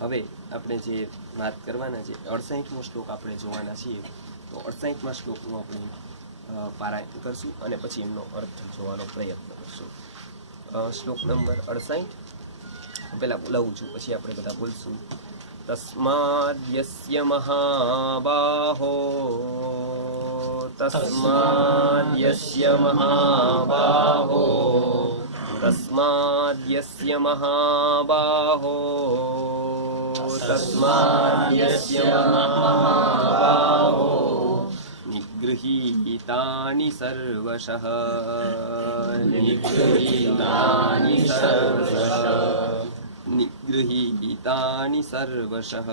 હવે આપણે જે વાત કરવાના છે, અડસાઠમો શ્લોક આપણે જોવાના છીએ, તો અડસાઠમા શ્લોકનું આપણે પારાયણ કરશું અને પછી એમનો અર્થ જોવાનો પ્રયત્ન કરશું. શ્લોક નંબર અડસાઠ. પહેલાં બોલાવું છું, પછી આપણે બધા બોલશું. તસ્માદ્યસ્ય મહાબાહો. તસ્માદ્યસ્ય મહાબાહો. तस्माद्यस्य महाबाहो। तस्माद्यस्य महाबाहो। निगृहीतानि सर्वशः। निगृहीतानि सर्वशः। निगृहीतानि सर्वशः।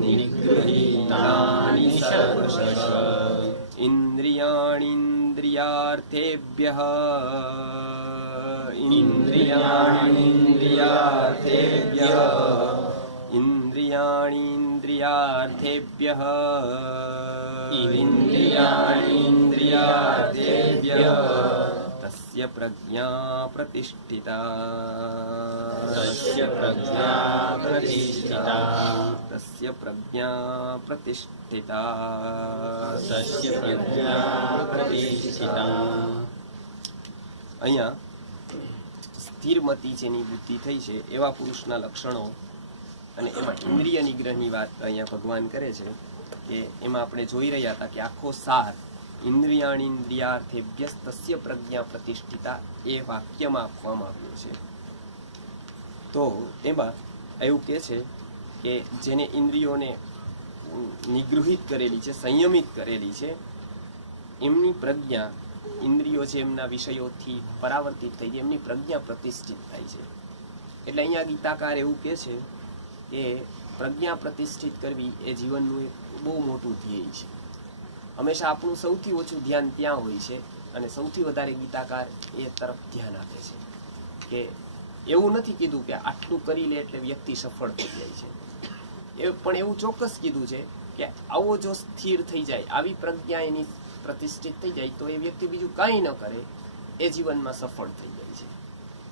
निगृहीतानि सर्वशः। इन्द्रियाणीन्द्रियार्थेभ्यः। સર્વશઃ ઇન્દ્રિયાણીન્દ્રિયાર્થેભ્યઃ ઇન્દ્રિયાણીન્દ્રિયાર્થેભ્યઃ ઇન્દ્રિયાણીન્દ્રિયાર્થેભ્યઃ ઇન્દ્રિયાણીન્દ્રિયાર્થેભ્યઃ તસ્ય પ્રજ્ઞા પ્રતિષ્ઠિતા તસ્ય પ્રજ્ઞા પ્રતિષ્ઠિતા તસ્ય પ્રજ્ઞા પ્રતિષ્ઠિતા તસ્ય પ્રજ્ઞા પ્રતિષ્ઠિતા અહીંયા સ્થિરમતી જેની બુદ્ધિ થઈ છે, એવા પુરુષના લક્ષણો અને એમાં ઇન્દ્રિય નિગ્રહની વાત અહીંયા ભગવાન કરે છે કે એમાં આપણે જોઈ રહ્યા હતા કે આખો સાર ઇન્દ્રિયાણીન્દ્રિયાર્થેભ્યસ તસ્ય પ્રજ્ઞા પ્રતિષ્ઠિતા એ વાક્યમાં આપવામાં આવ્યું છે. તો એમાં એવું કહે છે કે જેને ઇન્દ્રિયોને નિગૃહિત કરેલી છે, સંયમિત કરેલી છે, એમની પ્રજ્ઞા ઇન્દ્રિયો જે એમના વિષયોથી પરાવર્તિત થઈ એમની પ્રજ્ઞા પ્રતિષ્ઠિત થાય છે. એટલે અહીંયા ગીતાકાર એવું કહે છે કે પ્રજ્ઞા પ્રતિષ્ઠિત કરવી એ જીવનનું એક બહુ મોટું ધ્યેય છે. હંમેશા આપણું સૌથી ઓછું ધ્યાન ત્યાં હોય છે અને સૌથી વધારે ગીતાકાર એ તરફ ધ્યાન આપે છે. કે એવું નથી કીધું કે આટલું કરી લે એટલે વ્યક્તિ સફળ થઈ જાય છે. એ પણ એવું ચોક્કસ કીધું છે કે આવો જો સ્થિર થઈ જાય, આવી પ્રજ્ઞા એની પ્રતિષ્ઠિત થઈ જાય તો એ વ્યક્તિ બીજું કાંઈ ન કરે, એ જીવનમાં સફળ થઈ જાય છે.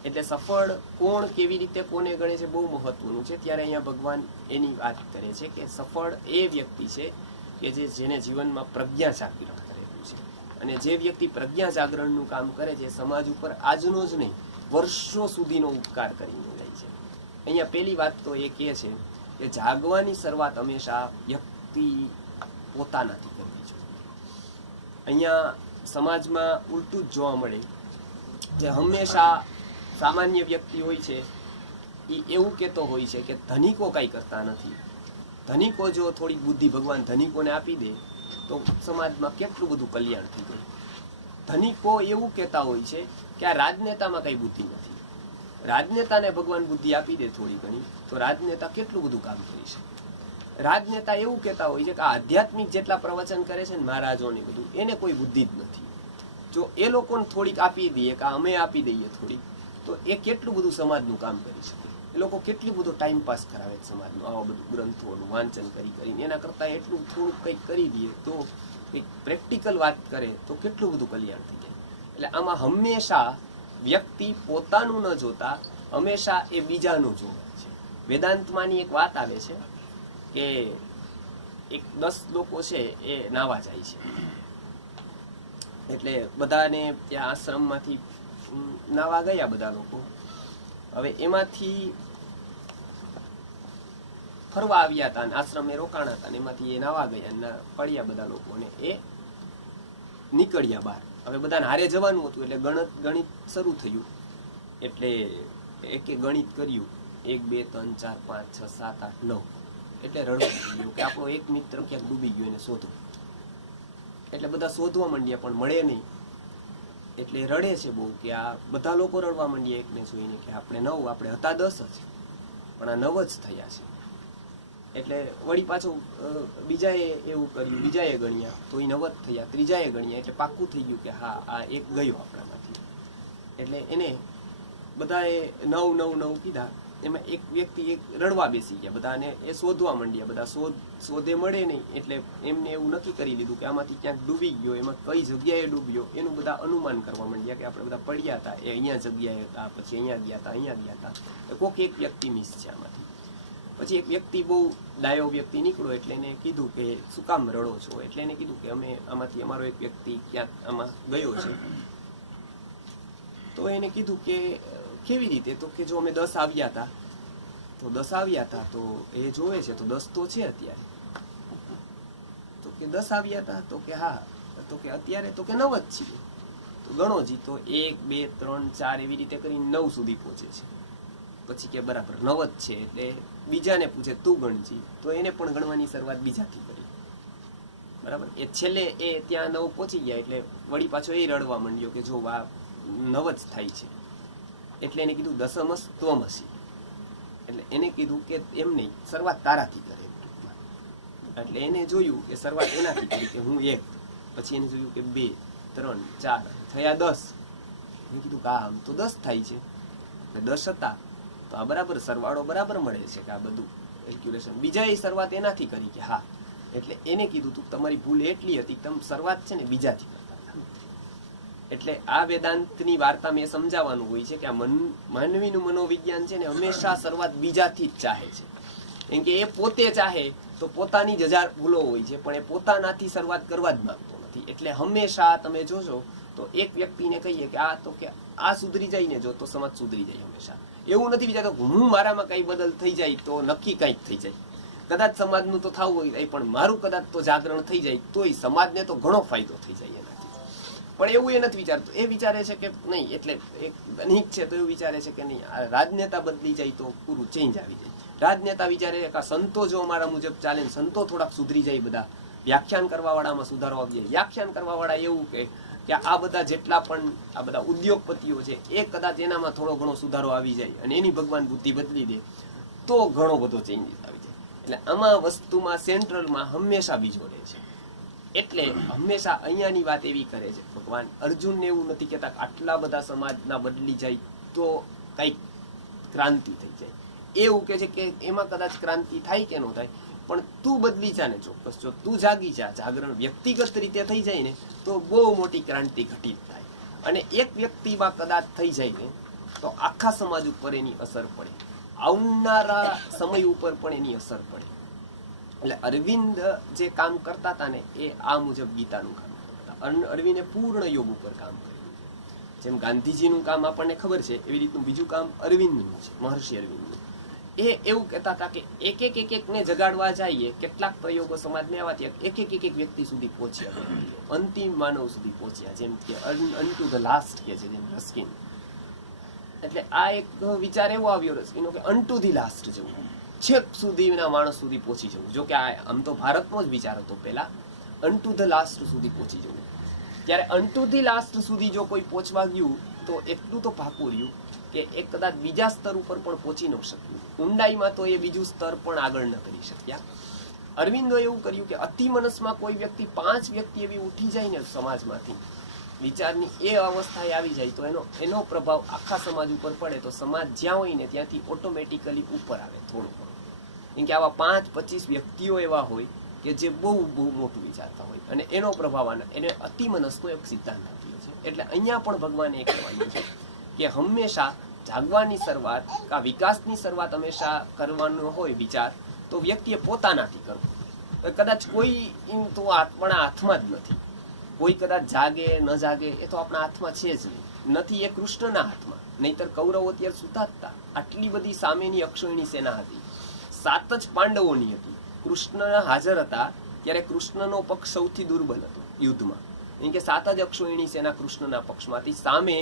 એટલે સફળ કોણ કેવી રીતે કોને ગણે છે બહુ મહત્વનું છે. ત્યારે અહીંયા ભગવાન એની વાત કરે છે કે સફળ એ વ્યક્તિ છે કે જે જેને જીવનમાં પ્રજ્ઞા જાગરણ કરેલું છે. અને જે વ્યક્તિ પ્રજ્ઞા જાગરણનું કામ કરે છે સમાજ ઉપર આજનો જ નહીં, વર્ષો સુધીનો ઉપકાર કરીને જાય છે. અહીંયા પહેલી વાત તો એ કહે છે કે જાગવાની શરૂઆત હંમેશા વ્યક્તિ પોતાનાથી અહીંયા સમાજમાં ઉલટું જ જોવા મળે. જે હંમેશા સામાન્ય વ્યક્તિ હોય છે, એ એવું કહેતો હોય છે કે ધનિકો કાંઈ કરતા નથી. ધનિકો જો થોડી બુદ્ધિ ભગવાન ધનિકોને આપી દે, તો સમાજમાં કેટલું બધું કલ્યાણ થઈ જાય. ધનિકો એવું કહેતા હોય છે કે આ રાજનેતામાં કંઈ બુદ્ધિ નથી. રાજનેતાને ભગવાન બુદ્ધિ આપી દે થોડી ઘણી, તો રાજનેતા કેટલું બધું કામ કરી શકે? રાજનેતા એવું કહેતા હોય છે કે આધ્યાત્મિક જેટલા પ્રવચન કરે છે ને મહારાજોને બધું, એને કોઈ બુદ્ધિ જ નથી. જો એ લોકોને થોડીક આપી દઈએ કે અમે આપી દઈએ થોડીક, તો એ કેટલું બધું સમાજનું કામ કરી શકે? એ લોકો કેટલું બધું ટાઈમ પાસ કરાવે છે સમાજનું, આવા બધું ગ્રંથોનું વાંચન કરી કરીને. એના કરતાં એટલું થોડુંક કંઈક કરી દઈએ તો કંઈક પ્રેક્ટિકલ વાત કરે તો કેટલું બધું કલ્યાણ થઈ જાય. એટલે આમાં હંમેશા વ્યક્તિ પોતાનું ન જોતા, હંમેશા એ બીજાનું જોવે છે. વેદાંતમાંની એક વાત આવે છે કે એક દસ લોકો છે એ નાવા જાય છે. એટલે બધાને ત્યાં આશ્રમમાંથી નાવા ગયા બધા લોકો. હવે એમાંથી ફરવા આવ્યા હતા આશ્રમે રોકાણા હતા એમાંથી એ નાવા ગયા ના પડ્યા બધા લોકોને. એ નીકળ્યા બહાર. હવે બધાને હારે જવાનું હતું એટલે ગણત, ગણિત શરૂ થયું. એટલે એકે ગણિત કર્યું. એક, બે, ત્રણ, ચાર, પાંચ, છ, સાત, આઠ, નવ. એટલે રડવું ગયું કે આપણો એક મિત્ર ક્યાંક ડૂબી ગયો એને શોધો એટલે બધા શોધવા માંડ્યા, પણ મળે નહીં. એટલે રડે છે બહુ કે આ બધા લોકો રડવા માંડ્યા એકને જોઈને કે આપણે નવ, આપણે હતા દસ જ, પણ આ નવ જ થયા છે. એટલે વળી પાછું બીજાએ એવું કર્યું, બીજાએ ગણ્યા, તો એ નવ જ થયા, ત્રીજાએ ગણ્યા, એટલે પાક્કું થઈ ગયું કે હા, આ એક ગયો આપણામાંથી. એટલે એને બધાએ નવ નવ નવ કીધા. એમાં એક વ્યક્તિ એક રડવા બેસી ગયા, બધાને એ શોધવા માંડ્યા, બધા શોધ, શોધે મળે નહીં, એટલે એમને એવું નક્કી કરી લીધું કે આમાંથી ક્યાંક ડૂબી ગયો, એમાં કઈ જગ્યાએ ડૂબ્યો, એનું બધા અનુમાન કરવા માંડ્યા કે આપણે બધા પડ્યા હતા, એ અહીંયા જગ્યાએ હતા, પછી અહીંયા ગયા હતા, અહીંયા ગયા હતા. કોક એક વ્યક્તિ મિસ છે આમાંથી. પછી એક વ્યક્તિ બહુ ડાયો વ્યક્તિ નીકળ્યો, એટલે એને કીધું કે, શું કામ રડો છો? એટલે એને કીધું કે, અમે, આમાંથી અમારો એક વ્યક્તિ ક્યાંક આમાં ગયો છે. તો એને કીધું કે કેવી રીતે? તો કે જો અમે દસ આવ્યા હતા, તો દસ આવ્યા હતા, તો એ જોવે છે, તો દસ તો છે અત્યારે. તો કે દસ આવ્યા હતા, તો કે હા, તો કે અત્યારે તો કે નવ જ છીએ. તો ગણો જી, તો એક, બે, ત્રણ, ચાર એવી રીતે કરીને નવ સુધી પહોંચે છે. પછી કે બરાબર નવ જ છે, એટલે બીજાને પૂછે, તું ગણજી? તો એને પણ ગણવાની શરૂઆત બીજાથી કરી. બરાબર? એ છેલ્લે એ ત્યાં નવ પહોંચી ગયા, એટલે વળી પાછો એ રડવા માંડ્યો કે જો આ નવ જ થાય છે. એટલે એને કીધું દસમસ ત્વમસી. એટલે એને કીધું કે એમ નહીં શરૂઆત તારાથી કરે એટલે એને જોયું કે શરૂઆત એનાથી કરી કે હું એક, પછી એને જોયું કે બે, ત્રણ, ચાર, થયા દસ. મેં કીધું કે આમ તો દસ થાય છે. એટલે દસ હતા. તો આ બરાબર સરવાળો બરાબર મળે છે કે આ બધું કેલ્ક્યુલેશન બીજાએ શરૂઆત એનાથી કરી કે હા. એટલે એને કીધું, તું તમારી ભૂલ એટલી હતી કે તમે શરૂઆત છે ને બીજાથી એટલે આ વેદાંતની વાર્તા મેં સમજાવવાનું હોય છે કે આ મન માનવીનું મનોવિજ્ઞાન છે ને હંમેશા શરૂઆત બીજાથી જ ચાહે છે. કેમ કે એ પોતે ચાહે તો પોતાની જ હજાર ભૂલો હોય છે, પણ એ પોતાનાથી શરૂઆત કરવા જ માંગતો નથી. એટલે હંમેશા તમે જોશો તો એક વ્યક્તિને કહીએ કે આ તો કે આ સુધરી જાય ને જો તો સમાજ સુધરી જાય હંમેશા. એવું નથી વિચારતો કે હું મારામાં કંઈ બદલ થઈ જાય તો નક્કી કંઈક થઈ જાય. કદાચ સમાજનું તો થવું હોય પણ મારું કદાચ તો જાગરણ થઈ જાય, તોય સમાજને તો ઘણો ફાયદો થઈ જાય એનાથી પણ એવું એ નથી વિચારતો. એ વિચારે છે કે નહીં, એટલે એક ધનિક છે તો એવું વિચારે છે કે નહીં. આ રાજનેતા બદલી જાય તો પૂરું ચેન્જ આવી જાય. રાજનેતા વિચારે કે સંતો જો અમારા મુજબ ચાલે સંતો થોડાક સુધરી જાય બધા. વ્યાખ્યાન કરવાવાળામાં સુધારો આવી જાય વ્યાખ્યાન કરવાવાળા એવું કે કે આ બધા જેટલા પણ આ બધા ઉદ્યોગપતિઓ છે, એ કદાચ એનામાં થોડો ઘણો સુધારો આવી જાય અને એની ભગવાન બુદ્ધિ બદલી દે, તો ઘણો બધો ચેન્જીસ આવી જાય. એટલે આમાં વસ્તુમાં સેન્ટ્રલમાં હંમેશા બીજો રહે છે. એટલે હંમેશા અહીંયાની વાત એવી કરે છે, ભગવાન અર્જુનને એવું નથી કહેતા આટલા બધા સમાજના બદલી જાય તો કંઈક ક્રાંતિ થઈ જાય. એવું કે છે કે એમાં કદાચ ક્રાંતિ થાય કે ન થાય, પણ તું બદલી જા ને ચોક્કસ. જો તું જાગી જા, જાગરણ વ્યક્તિગત રીતે થઈ જાય ને, તો બહુ મોટી ક્રાંતિ ઘટિત થાય. અને એક વ્યક્તિમાં કદાચ થઈ જાય ને, તો આખા સમાજ ઉપર એની અસર પડે. આવનારા સમય ઉપર પણ એની અસર પડે. એટલે અરવિંદ જે કામ કરતા હતા ને, એ આ મુજબ ગીતાનું કામ કરતા અરવિંદે પૂર્ણ યોગ ઉપર કામ કર્યું જેમ ગાંધીજીનું કામ આપણને ખબર છે, એવી રીતનું બીજું કામ અરવિંદનું છે, મહર્ષિ અરવિંદનું. એ એવું કહેતા હતા કે એક એક એક એકને જગાડવા જઈએ, કેટલાક પ્રયોગો સમાજને આવવાથી એક એક એક એક વ્યક્તિ સુધી પહોંચ્યા અંતિમ માનવ સુધી પહોંચ્યા, જેમ કે અનટુ ધ લાસ્ટ કે છે, જેમ રસ્કિન. એટલે આ એક વિચાર એવો આવ્યો રસ્કીનો કે અનટુ ધી લાસ્ટ જવું. છેક સુધીના માણસ સુધી પહોંચી જવું. જો કે આ આમ તો ભારતનો જ વિચાર હતો પહેલા. અનટુ ધ લાસ્ટ સુધી પહોંચી જવું. ત્યારે અનટુ ધી લાસ્ટ સુધી જો કોઈ પહોંચવા ગયું, તો એટલું તો પાકું રહ્યું કે એ કદાચ બીજા સ્તર ઉપર પણ પહોંચી ન શક્યું. ઊંડાઈમાં તો એ બીજું સ્તર પણ આગળ ન કરી શક્યા. અરવિંદો એવું કર્યું કે અતિ મનસમાં કોઈ વ્યક્તિ પાંચ વ્યક્તિ એવી ઉઠી જાય ને સમાજમાંથી, વિચારની એ અવસ્થાએ આવી જાય, તો એનો એનો પ્રભાવ આખા સમાજ ઉપર પડે, તો સમાજ જ્યાં હોય ને ત્યાંથી ઓટોમેટિકલી ઉપર આવે થોડું કેમ કે આવા પાંચ, પચીસ વ્યક્તિઓ એવા હોય કે જે બહુ બહુ મોટું વિચારતા હોય. અને એનો પ્રભાવ આના, એને અતિમનસનો એક સિદ્ધાંત આપ્યો છે. એટલે અહીંયા પણ ભગવાને એ કહેવાનું છે કે હંમેશા જાગવાની શરૂઆત, કા વિકાસની શરૂઆત હંમેશા કરવાનો હોય વિચાર, તો વ્યક્તિએ પોતાનાથી કરવો કદાચ કોઈ એમ તો આપણા હાથમાં જ નથી. કોઈ કદાચ જાગે, ન જાગે, એ તો આપણા હાથમાં છે જ નહીં. નથી એ કૃષ્ણના હાથમાં. નહીતર કૌરવો અત્યારે સુતા આટલી બધી સામેની અક્ષોહિણી સેના હતી. સાત જ પાંડવોની હતી. કૃષ્ણ હાજર હતા ત્યારે કૃષ્ણનો પક્ષ સૌથી દુર્બલ હતો યુદ્ધમાં. કારણ કે સાત જ અક્ષોહિણી સેના કૃષ્ણના પક્ષમાંથી સામે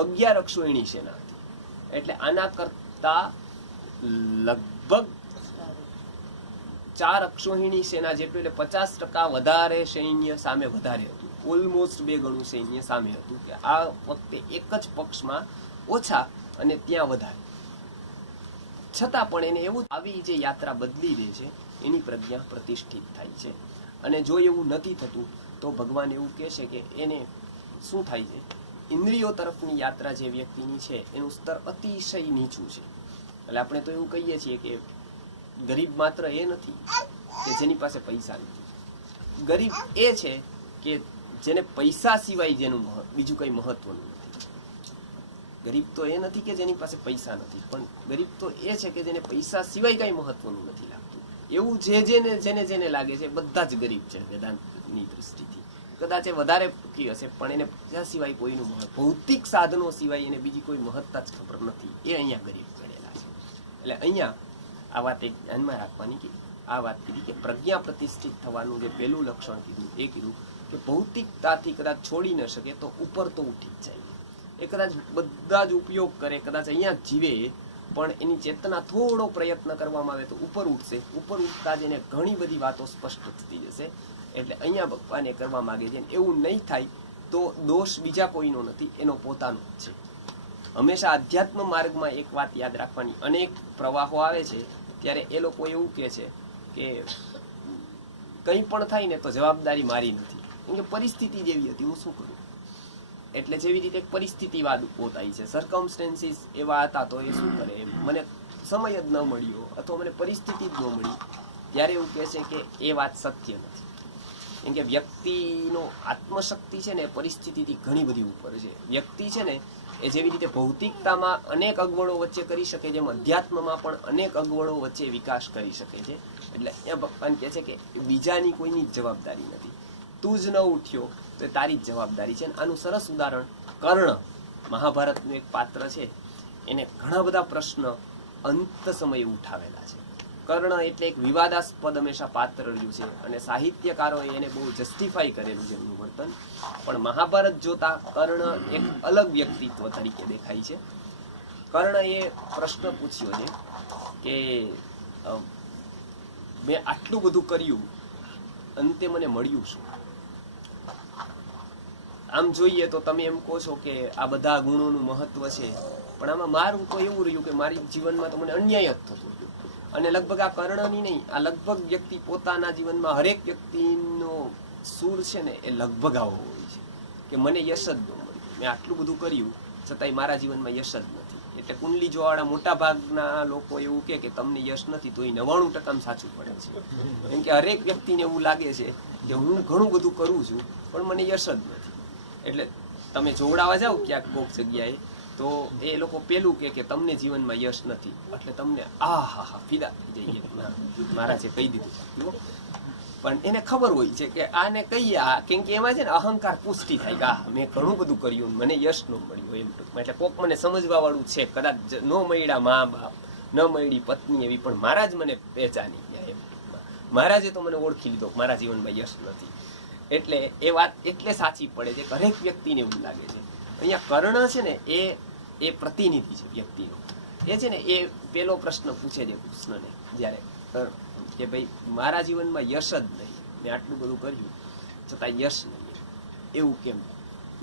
અગિયાર અક્ષોહિણી સેના હતી. એટલે આના કરતા લગભગ ચાર અક્ષોહિણી સેના જેટલું એટલે પચાસ ટકા વધારે સૈન્ય સામે વધારે હતું. ઓલમોસ્ટ બે ગણું સૈન્ય સામે હતું કે આ વખતે એક જ પક્ષમાં ઓછા અને ત્યાં વધારે. છતાં પણ એને એવું આવી જે યાત્રા બદલી દે છે, એની પ્રજ્ઞા પ્રતિષ્ઠિત થાય છે. અને જો એવું નથી થતું, તો ભગવાન એવું કહે છે કે એને શું થાય છે? ઇન્દ્રિયો તરફની યાત્રા જે વ્યક્તિની છે, એનું સ્તર અતિશય નીચું છે. એટલે આપણે તો એવું કહીએ છીએ કે ગરીબ માત્ર એ નથી કે જેની પાસે પૈસા નથી. ગરીબ એ છે કે જેને પૈસા સિવાય જેનું બીજું કંઈ મહત્વનું નથી. ગરીબ તો એ નથી કે જેની પાસે પૈસા નથી, પણ ગરીબ તો એ છે કે જેને પૈસા સિવાય કઈ મહત્વનું નથી લાગતું. એવું જે જેને જેને જેને લાગે છે બધા જ ગરીબ છે વેદાંતની દૃષ્ટિથી કદાચ એ વધારે સુખી હશે, પણ એને પૈસા સિવાય કોઈનું ભૌતિક સાધનો સિવાય એને બીજી કોઈ મહત્તા જ ખબર નથી. એ અહીંયા ગરીબ ગણેલા છે. એટલે અહીંયા આ વાત એક ધ્યાનમાં રાખવાની કે, આ વાત કીધી કે પ્રજ્ઞા પ્રતિષ્ઠિત થવાનું જે પહેલું લક્ષણ કીધું, એ કીધું કે ભૌતિકતાથી કદાચ છોડી ન શકે તો ઉપર તો ઉઠી જ જાય. એ કદાચ બધા જ ઉપયોગ કરે, કદાચ અહીંયા જીવે, પણ એની ચેતના થોડો પ્રયત્ન કરવામાં આવે તો ઉપર ઉઠશે. ઉપર ઉઠતા જ એને ઘણી બધી વાતો સ્પષ્ટ થતી જશે. એટલે અહીંયા ભગવાન કરવા માગે છે એવું નહીં થાય તો દોષ બીજા કોઈનો નથી, એનો પોતાનો છે. હંમેશા અધ્યાત્મ માર્ગમાં એક વાત યાદ રાખવાની. અનેક પ્રવાહો આવે છે, ત્યારે એ લોકો એવું કહે છે કે કંઈ પણ થાય ને તો જવાબદારી મારી નથી. કેમ કે પરિસ્થિતિ જેવી હતી, હું શું કરું? એટલે જેવી રીતે પરિસ્થિતિવાદ ઊભો થાય છે. સરકમસ્ટેન્સીસ એવા હતા તો એ શું કરે મને સમય જ ન મળ્યો અથવા મને પરિસ્થિતિ જ ન મળી. ત્યારે એવું કહે છે કે એ વાત સત્ય નથી. કેમ કે વ્યક્તિનો આત્મશક્તિ છે ને પરિસ્થિતિથી ઘણી બધી ઉપર છે. વ્યક્તિ છે ને એ જેવી રીતે ભૌતિકતામાં અનેક અગવડો વચ્ચે કરી શકે જેમ અધ્યાત્મમાં પણ અનેક અગવડો વચ્ચે વિકાસ કરી શકે છે. એટલે એ ભગવાન કહે છે કે બીજાની કોઈની જવાબદારી નથી. તું જ ન ઉઠ્યો. તો એ તારી જ જવાબદારી છે. આનું સરસ ઉદાહરણ કર્ણ મહાભારતનું એક પાત્ર છે. એને ઘણા બધા પ્રશ્ન અંત સમયે ઉઠાવેલા છે. કર્ણ એટલે એક વિવાદાસ્પદ હંમેશા પાત્ર રહ્યું છે અને સાહિત્યકારોએ એને બહુ જસ્ટિફાઈ કરેલું છે એમનું વર્તન. પણ મહાભારત જોતા કર્ણ એક અલગ વ્યક્તિત્વ તરીકે દેખાય છે. કર્ણએ પ્રશ્ન પૂછ્યો છે કે મેં આટલું બધું કર્યું, અંતે મને મળ્યું શું? આમ જોઈએ તો તમે એમ કહો છો કે આ બધા ગુણોનું મહત્વ છે. પણ આમાં મારું તો એવું રહ્યું કે મારી જીવનમાં તો મને અન્યાય જ થતો અને લગભગ આ કર્ણની નહીં, આ લગભગ વ્યક્તિ પોતાના જીવનમાં હરેક વ્યક્તિનો સૂર છે ને એ લગભગ આવો હોય છે. કે મને યશ જ ન મેં આટલું બધું કર્યું, છતાંય મારા જીવનમાં યશ જ નથી. એટલે કુંડલી જોવાળા મોટા ભાગના લોકો એવું કહે કે તમને યશ નથી, તો એ નવાણું ટકામાં સાચું પડે છે. કેમ કે હરેક વ્યક્તિને એવું લાગે છે કે હું ઘણું બધું કરું છું, પણ મને યશ જ નથી. એટલે તમે જોવડાવા જાઓ ક્યાંક કોક જગ્યાએ, તો એ લોકો પેલું કે કે તમને જીવનમાં યશ નથી. એટલે તમને આ હા હા ફિદા થઈ જઈએ મારા જે કહી દીધું પણ એને ખબર હોય છે કે આને કહીએ આ, કેમ કે એમાં છે ને અહંકાર પુષ્ટિ થાય કે આ મેં ઘણું બધું કર્યું, મને યશ ન મળ્યું એમ. ટૂંકમાં એટલે કોક મને સમજવા વાળું છે, કદાચ ન મળ્યા મા બાપ, ન મળી પત્ની એવી, પણ મારા જ મને પહેચાની ગયા એમ. મહારાજે તો મને ઓળખી લીધો મારા જીવનમાં યશ નથી. એટલે એ વાત એટલે સાચી પડે છે દરેક વ્યક્તિને એવું લાગે છે. અહીંયા કર્ણ છે ને, એ એ પ્રતિનિધિ છે વ્યક્તિનો. એ છે ને, એ પેલો પ્રશ્ન પૂછે છે કૃષ્ણને જ્યારે કે ભાઈ, મારા જીવનમાં યશ જ નહીં. મેં આટલું બધું કર્યું, છતાં યશ નહીં. એવું કેમ?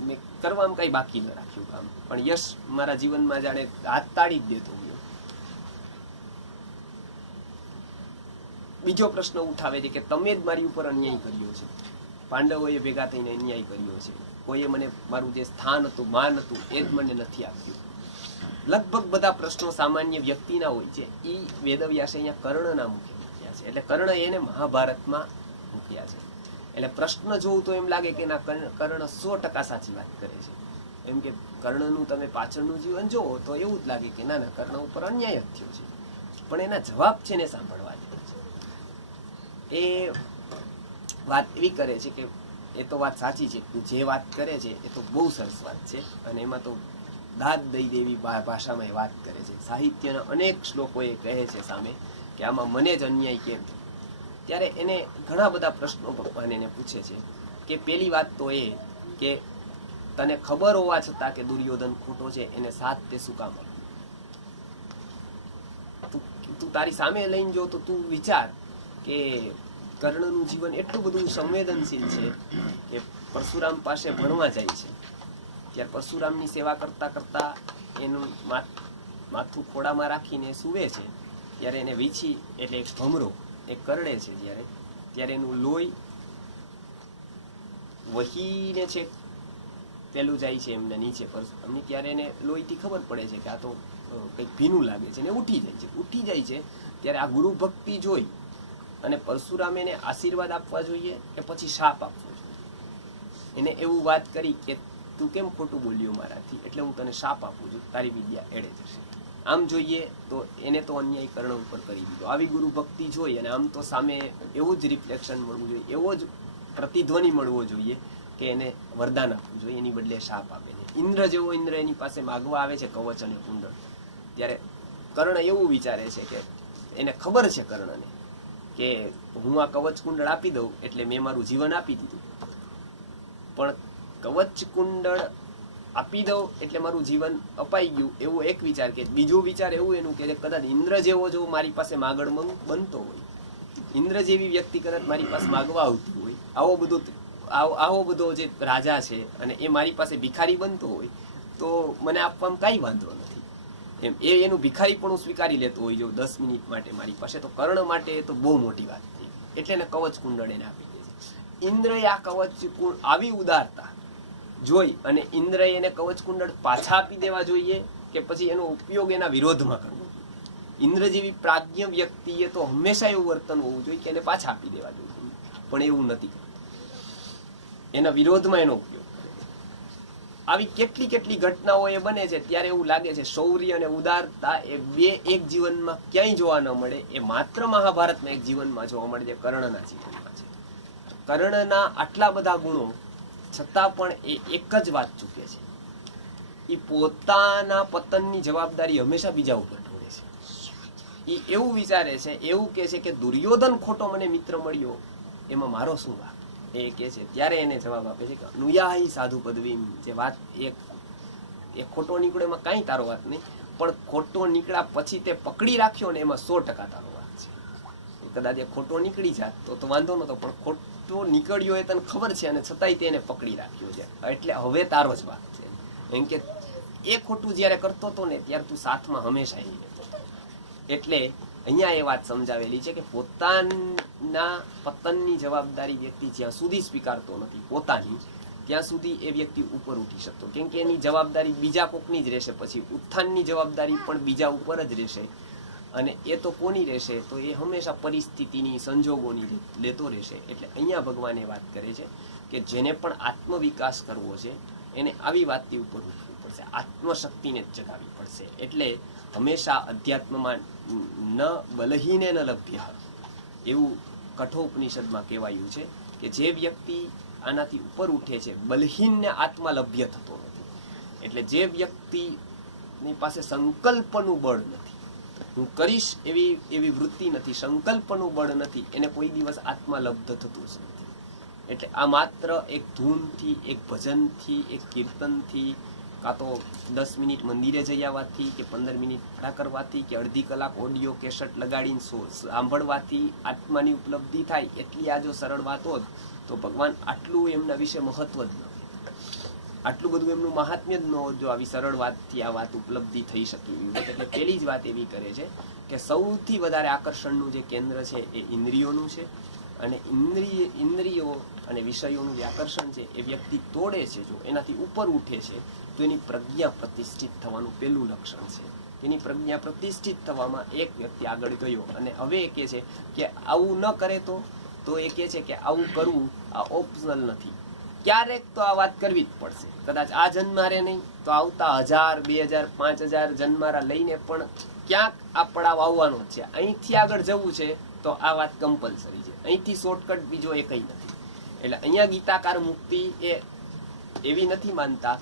મેં કરવામાં કંઈ બાકી ન રાખ્યું કામ. પણ યશ મારા જીવનમાં જાણે હાથ તાળી જ દેતો ગયો. બીજો પ્રશ્ન ઉઠાવે છે કે તમે જ મારી ઉપર અન્યાય કર્યો છે. પાંડવોએ ભેગા થઈને અન્યાય કર્યો છે. કોઈએ મને મારું જે સ્થાન હતું, માન હતું, એ જ મને નથી આપ્યું. લગભગ બધા પ્રશ્નો સામાન્ય વ્યક્તિના હોય છે. એ વેદવ્યાસે અહીંયા કર્ણના મુખ્ય મૂક્યા છે. એટલે કર્ણ એને મહાભારતમાં મૂક્યા છે. એટલે પ્રશ્ન જોવું તો એમ લાગે કે ના કર્ણ સો ટકા સાચી વાત કરે છે. એમ કે કર્ણનું તમે પાછળનું જીવન જોવો તો એવું જ લાગે કે ના ના, કર્ણ ઉપર અન્યાય જ થયો છે. પણ એના જવાબ છે ને સાંભળવા જેવા છે. એ વાત એવી કરે છે કે એ તો વાત સાચી છે, કે જે વાત કરે છે એ તો બહુ સરસ વાત છે અને એમાં તો દાદ દઈ દેવી ભાષામાં એ વાત કરે છે. સાહિત્યના અનેક શ્લોકો એ કહે છે સામે કે આમાં મને જ અન્યાય કેમ ત્યારે એને ઘણા બધા પ્રશ્નો ભગવાન એને પૂછે છે કે પેલી વાત તો એ કે તને ખબર હોવા છતાં કે દુર્યોધન ખોટો છે, એને સાથ તે શું કામ તું તારી સામે લઈને જો તો તું વિચાર કે કર્ણનું જીવન એટલું બધું સંવેદનશીલ છે કે પરશુરામ પાસે ભણવા જાય છે. ત્યારે પરશુરામની સેવા કરતા કરતા એનું માથ- ખોડામાં રાખીને સૂવે છે. ત્યારે એને વીછી એટલે એક ભમરો એ કરડે છે જ્યારે. ત્યારે એનું લોહી વહીને છે, પેલું જાય છે એમને નીચે પરશુરામની ત્યારે એને લોહીથી ખબર પડે છે કે આ તો કંઈક ભીનું લાગે છે ને ઉઠી જાય છે. ઉઠી જાય છે ત્યારે આ ગુરુ ભક્તિ જોઈ અને પરશુરામ એને આશીર્વાદ આપવા જોઈએ કે પછી શાપ આપવો જોઈએ. એને એવું વાત કરી કે, તું કેમ ખોટું બોલ્યો મારાથી? એટલે હું તને શાપ આપું છું. તારી વિદ્યા એડે જશે. આમ જોઈએ તો એને તો અન્યાય કર્ણ ઉપર કરી દીધો. આવી ગુરુ ભક્તિ જોઈ અને આમ તો સામે એવું જ રિફ્લેક્શન મળવું જોઈએ, એવો જ પ્રતિધ્વનિ મળવો જોઈએ કે એને વરદાન આપવું જોઈએ, એની બદલે શાપ આપે છે. ઇન્દ્ર જેવો ઇન્દ્ર એની પાસે માગવા આવે છે કવચ અને કુંડળ. ત્યારે કર્ણ એવું વિચારે છે કે એને ખબર છે કર્ણને કે હું આ કવચ કુંડળ આપી દઉં એટલે મેં મારું જીવન આપી દીધું. પણ કવચ કુંડળ આપી દઉં એટલે મારું જીવન અપાઈ ગયું એવો એક વિચાર કે બીજો વિચાર એવું એનું કે કદાચ ઇન્દ્ર જેવો જો મારી પાસે માગણ મંગ બનતો હોય. ઇન્દ્ર જેવી વ્યક્તિ કદાચ મારી પાસે માગવા આવતી હોય. આવો બધો આવો બધો જે રાજા છે અને એ મારી પાસે ભિખારી બનતો હોય, તો મને આપવામાં કાંઈ વાંધો નથી. એમ, એ એનું ભિખારી પણ સ્વીકારી લેતો હોય, જો દસ મિનિટ માટે મારી પાસે, તો કર્ણ માટે તો બહુ મોટી વાત થઈ એટલે એને કવચ કુંડળ એને આપી દે છે. ઇન્દ્રએ આ કવચ આવી ઉદારતા જોઈ અને ઇન્દ્રએ એને કવચ કુંડળ પાછા આપી દેવા જોઈએ કે પછી એનો ઉપયોગ એના વિરોધમાં કરવો ઇન્દ્ર જેવી પ્રાજ્ઞ વ્યક્તિએ તો હંમેશા એવું વર્તન હોવું જોઈએ કે એને પાછા આપી દેવા જોઈએ. પણ એવું નથી એના વિરોધમાં એનો ઉપયોગ. આવી કેટલી કેટલી ઘટનાઓ એ બને છે, ત્યારે એવું લાગે છે શૌર્ય અને ઉદારતા એ બે એક જીવનમાં ક્યાંય જોવા ન મળે, એ માત્ર મહાભારતના એક જીવનમાં જોવા મળે જે કર્ણના જીવનમાં છે. કર્ણના આટલા બધા ગુણો છતાં પણ એ એક જ વાત ચૂકે છે. એ પોતાના પતનની જવાબદારી હંમેશા બીજા ઉપર ઢોળે છે. એ એવું વિચારે છે, એવું કહે છે કે દુર્યોધન ખોટો મને મિત્ર મળ્યો, એમાં મારો શું વાંક? એ કહે છે. ત્યારે એને જવાબ આપે છે કે અનુયાયી સાધુ પદવી જે વાત એક એ ખોટો નીકળ્યો એમાં કાંઈ તારો વાત નહીં, પણ ખોટો નીકળ્યા પછી તે પકડી રાખ્યો ને એમાં સો ટકા તારો વાત છે. કદાચ એ ખોટો નીકળી જાત, તો તો વાંધો નતો, પણ ખોટો નીકળ્યો એ તને ખબર છે અને છતાંય તેને પકડી રાખ્યો છે. એટલે હવે તારો જ વાત છે. એમ કે એ ખોટું જ્યારે કરતો હતો ને ત્યારે તું સાથમાં હંમેશા એટલે અહીંયા એ વાત સમજાવેલી છે કે પોતાના પતનની જવાબદારી વ્યક્તિ જ્યાં સુધી સ્વીકારતો નથી, પોતાની, ત્યાં સુધી એ વ્યક્તિ ઉપર ઉઠી શકતો. કેમ કે એની જવાબદારી બીજા કોકની જ રહેશે, પછી ઉત્થાનની જવાબદારી પણ બીજા ઉપર જ રહેશે. અને એ તો કોની રહેશે? તો એ હંમેશા પરિસ્થિતિની સંજોગોની લેતો રહેશે. એટલે અહીંયા ભગવાન એ વાત કરે છે કે જેને પણ આત્મવિકાસ કરવો છે, એને આવી વાતથી ઉપર ઉઠવું પડશે. આત્મશક્તિને જ જગાવી પડશે. એટલે હંમેશા અધ્યાત્મમાં ન બલહીને ન લભ્ય. એવું કઠોપનિષદમાં કહેવાયું છે કે જે વ્યક્તિ આનાથી ઉપર ઉઠે છે, બલહીનને આત્મા લભ્ય થતો નથી. એટલે જે વ્યક્તિની પાસે સંકલ્પનું બળ નથી. હું કરીશ એવી એવી વૃત્તિ નથી, સંકલ્પનું બળ નથી, એને કોઈ દિવસ આત્મા લબ્ધ થતું જ નથી. એટલે આ માત્ર એક ધૂનથી, એક ભજનથી, એક કીર્તનથી કાં તો દસ મિનિટ મંદિરે જઈ આવવાથી કે પંદર મિનિટ ખડા કરવાથી કે અડધી કલાક ઓડિયો, કેસેટ લગાડીને સાંભળવાથી આત્માની ઉપલબ્ધિ થાય એટલી આ જો સરળ વાત હોત તો ભગવાન આટલું એમના વિશે મહત્વ જ ન આટલું બધું એમનું મહાત્મ્ય જ ન હોત જો આવી સરળ વાતથી આ વાત ઉપલબ્ધિ થઈ શકી એવી એટલે પહેલી જ વાત એવી કરે છે કે સૌથી વધારે આકર્ષણનું જે કેન્દ્ર છે એ ઇન્દ્રિયોનું છે અને ઇન્દ્રિય, ઇન્દ્રિયો અને વિષયોનું જે આકર્ષણ છે એ વ્યક્તિ તોડે છે જો, એનાથી ઉપર ઉઠે છે તો એની પ્રજ્ઞા પ્રતિષ્ઠિત થવાનું પહેલું લક્ષણ છે. એની પ્રજ્ઞા પ્રતિષ્ઠિત થવામાં એક વ્યક્તિ આગળ ગયો અને હવે એ કહે છે કે આવું ન કરે તો? તો એ કહે છે કે આવું કરવું આ ઓપ્શનલ નથી. ક્યારેક તો આ વાત કરવી જ પડશે. કદાચ આ જન્મારે નહીં, તો આવતા હજાર, બે હજાર, પાંચ હજાર જન્મારા લઈને પણ ક્યાંક આ પડાવ આવવાનો છે. અહીંથી આગળ જવું છે તો આ વાત કમ્પલસરી છે. અહીંથી શોર્ટકટ બીજો એ કંઈ નથી. એટલે અહીંયા ગીતાકાર મુક્તિ એ એવી નથી માનતા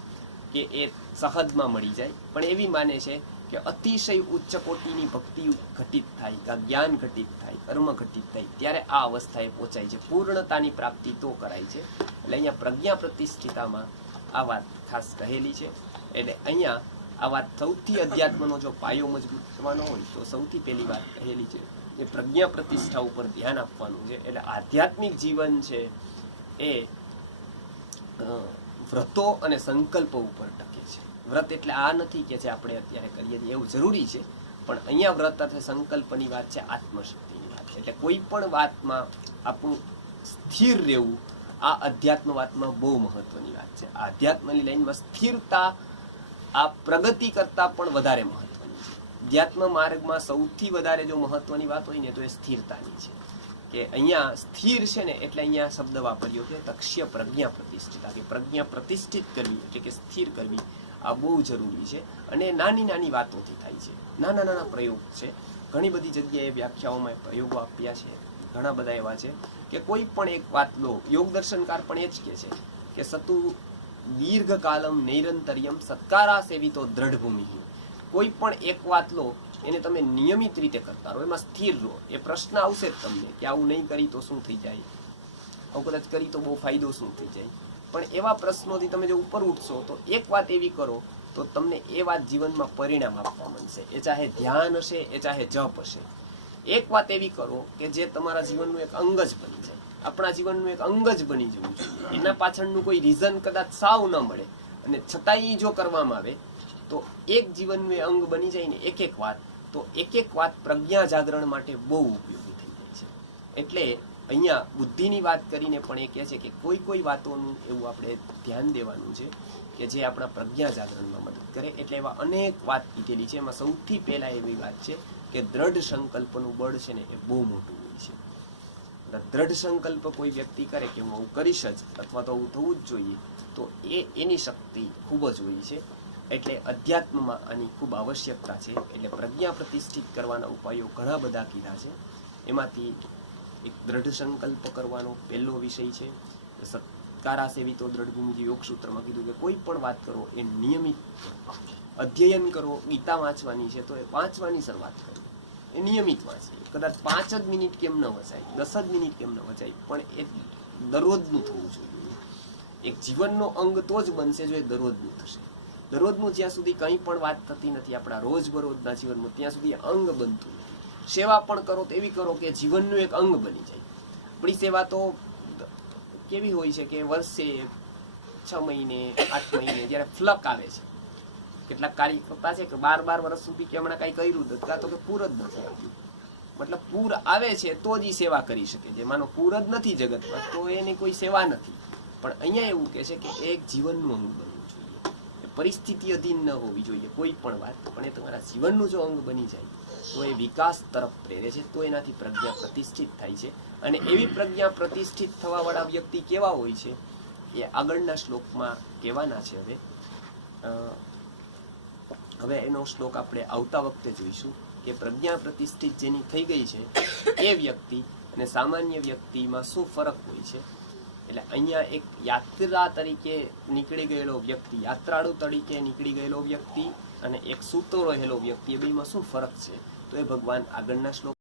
કે એ સહજમાં મળી જાય. પણ એવી માને છે કે અતિશય ઉચ્ચ કોટીની ભક્તિ ઘટિત થાય જ્ઞાન ઘટિત થાય, કર્મ ઘટિત થાય, ત્યારે આ અવસ્થાએ પહોંચાય છે. પૂર્ણતાની પ્રાપ્તિ તો કરાય છે. એટલે અહીંયા પ્રજ્ઞા પ્રતિષ્ઠિતામાં આ વાત ખાસ કહેલી છે. એટલે અહીંયા આ વાત સૌથી અધ્યાત્મનો જો પાયો મજબૂત કરવાનો હોય, તો સૌથી પહેલી વાત કહેલી છે એ પ્રજ્ઞા પ્રતિષ્ઠા ઉપર ધ્યાન આપવાનું છે. એટલે આધ્યાત્મિક જીવન છે એ વ્રતો અને સંકલ્પો ઉપર ટકે છે. વ્રત એટલે આ નથી કે જે આપણે અત્યારે કરીએ છીએ, એવું જરૂરી છે, પણ અહીંયા વ્રત સાથે સંકલ્પની વાત છે, આત્મશક્તિની વાત છે. એટલે કોઈ પણ વાતમાં આપણું સ્થિર રહેવું, આ અધ્યાત્મ વાતમાં બહુ મહત્વની વાત છે. આ અધ્યાત્મની લાઈનમાં સ્થિરતા, આ પ્રગતિ કરતાં પણ વધારે મહત્વની છે. અધ્યાત્મ માર્ગમાં સૌથી વધારે જો મહત્વની વાત હોય ને, તો એ સ્થિરતાની છે. કે અહીંયા સ્થિર છે ને એટલે અહીંયા શબ્દ વાપર્યો કે તક્ષ્ય પ્રજ્ઞા પ્રતિષ્ઠિતા. કે પ્રજ્ઞા પ્રતિષ્ઠિત કરવી એટલે કે સ્થિર કરવી, આ બહુ જરૂરી છે અને નાની નાની વાતોથી થાય છે. નાના નાના પ્રયોગ છે. ઘણી બધી જગ્યાએ વ્યાખ્યાઓમાં પ્રયોગો આપ્યા છે. ઘણા બધા એવા છે કે કોઈ પણ એક વાત લો યોગ દર્શનકાર પણ એ જ કહે છે કે સતુ દીર્ઘકાલમ નૈરંતર્યમ સત્કારા સેવિતો દ્રઢ ભૂમિ કોઈ પણ એક વાત લો, એને તમે નિયમિત રીતે કરતા રહો, એમાં સ્થિર રહો. એ પ્રશ્ન આવશે જ તમને કે આવું નહીં કરી તો શું થઈ જાય? આવું કદાચ કરી તો બહુ ફાયદો શું થઈ જાય? પણ એવા પ્રશ્નોથી તમે જો ઉપર ઉઠશો તો એક વાત એવી કરો, તો તમને એ વાત જીવનમાં પરિણામ આપવા મળશે. એ ચાહે ધ્યાન હશે, એ ચાહે જપ હશે. એક વાત એવી કરો કે જે તમારા જીવનનું એક અંગ જ બની જાય. આપણા જીવનનું એક અંગ જ બની જવું જોઈએ. એના પાછળનું કોઈ રીઝન કદાચ સાવ ન મળે. અને છતાંય જો કરવામાં આવે તો એક જીવનનું અંગ બની જાય ને એક એક વાત, તો એક એક વાત પ્રજ્ઞા જાગરણ માટે બહુ ઉપયોગી થઈ જાય છે. એટલે અહીંયા બુદ્ધિની વાત કરીને પણ એ કહે છે કે કોઈ કોઈ વાતોનું એવું આપણે ધ્યાન દેવાનું છે કે જે આપણા પ્રજ્ઞા જાગરણમાં મદદ કરે. એટલે એવા અનેક વાત કીધેલી છે. એમાં સૌથી પહેલાં એવી વાત છે કે દ્રઢ સંકલ્પનું બળ છે ને એ બહુ મોટું હોય છે. દ્રઢ સંકલ્પ કોઈ વ્યક્તિ કરે કે હું આવું કરીશ જ અથવા તો આવું થવું જ જોઈએ, તો એ એની શક્તિ ખૂબ જ હોય છે. એટલે અધ્યાત્મમાં આની ખૂબ આવશ્યકતા છે. એટલે પ્રજ્ઞા પ્રતિષ્ઠિત કરવાના ઉપાયો ઘણા બધા કીધા છે. એમાંથી એક દ્રઢ સંકલ્પ કરવાનો પહેલો વિષય છે. સત્કારા સેવિતો દ્રઢ ભૂમિ જે યોગ સૂત્રમાં કીધું કે કોઈ પણ વાત કરો એ નિયમિત અધ્યયન કરો, ગીતા વાંચવાની છે તો એ વાંચવાની શરૂઆત કરો. એ નિયમિત વાંચે કદાચ પાંચ જ મિનિટ કેમ ન વચાય દસ જ મિનિટ કેમ ન વચાય પણ એ દરરોજનું થવું જોઈએ. એક જીવનનો અંગ તો જ બનશે જો એ દરરોજનું થશે. દરરોજનું જ્યાં સુધી કંઈ પણ વાત થતી નથી, આપણા રોજબરોજના જીવનમાં ત્યાં સુધી અંગ બનતું નથી. સેવા પણ કરો તો એવી કરો કે જીવનનું એક અંગ બની જાય. આપણી સેવા તો કેવી હોય છે કે વર્ષે છ મહિને, આઠ મહિને જ્યારે ફ્લક આવે છે. કેટલાક કાર્યકર્તા છે કે બાર બાર વર્ષ સુધી કે હમણાં કાંઈ કર્યું નથી, કાં તો કે પૂર જ નથી મતલબ પૂર આવે છે તો જ એ સેવા કરી શકે છે. માનો પૂર જ નથી જગતમાં, તો એની કોઈ સેવા નથી. પણ અહીંયા એવું કહે છે કે એક જીવનનું અંગ બનવું પરિસ્થિતિ અધીન ન હોવી જોઈએ. કોઈ પણ વાત, પણ એ તમારા જીવનનું જો અંગ બની જાય, તો એ વિકાસ તરફ પ્રેરે છે, તો એનાથી પ્રજ્ઞા પ્રતિષ્ઠિત થાય છે. અને એવી પ્રજ્ઞા પ્રતિષ્ઠિત થવાવાળા વ્યક્તિ કેવા હોય છે, એ આગળના શ્લોકમાં કહેવાના છે હવે. હવે એનો શ્લોક આપણે આવતા વખતે જોઈશું કે પ્રજ્ઞા પ્રતિષ્ઠિત જેની થઈ ગઈ છે, એ વ્યક્તિ અને સામાન્ય વ્યક્તિમાં શું ફરક હોય છે. એટલે અહીંયા એક યાત્રા તરીકે નીકળી ગયેલો વ્યક્તિ, યાત્રાળુ તરીકે નીકળી ગયેલો વ્યક્તિ અને એક સૂતો રહેલો વ્યક્તિ, એ બેમાં શું ફરક છે? તો એ ભગવાન આગળના શ્લોક